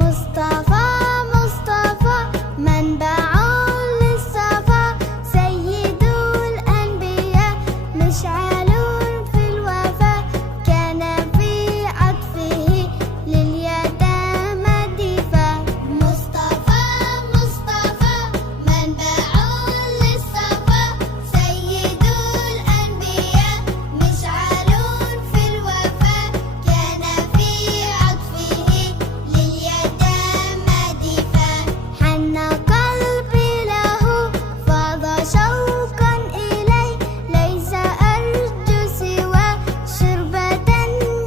مصطفى مصطفى منبع للصفا، سيد الأنبياء مشعل في الوفا، كان في عطفه لليتامى دفا. مصطفى مصطفى منبع للصفا، سيد الأنبياء مشعل في الوفا، كان في عطفه لليتامى دفا. حن قلبي له فاض شوقا إليه، ليس أرجو سوى شربة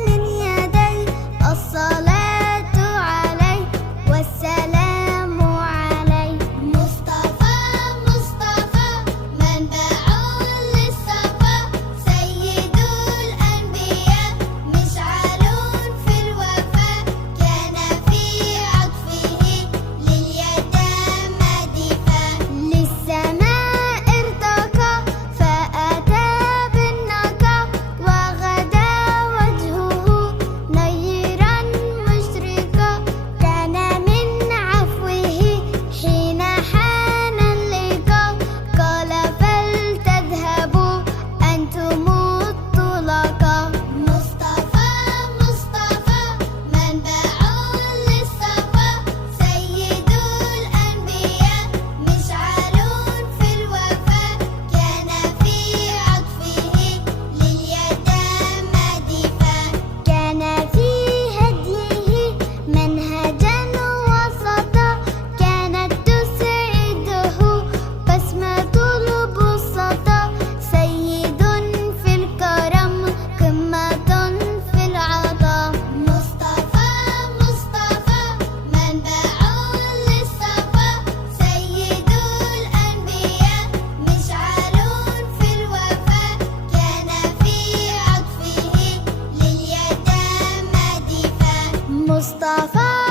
من يديه، الصلاة عليه والسلام عليه. مصطفى مصطفى منبع للصفا، سيد الأنبياء مشعل في الوفا، كان في عطفه لليتامى دفا. للسماء ارتقى فأتى بالنقى، وغدا وجهه نيرا مشرقا، كان من عفوه حين حان اللقاء، قال فلتذهبوا أنتم الطلقاء. مصطفى مصطفى منبع للصفا، سيد الأنبياء مشعل في الوفا، كان في عطفه لليتامى دفا. كان في هديه منهجا وسطا، كانت تسعده بسمة البسطاء، سيد في الكرم قمة في العطاء. مصطفى مصطفى منبع للصفا، سيد الأنبياء مشعل في الوفا، كان في عطفه لليتامى دفا. مصطفى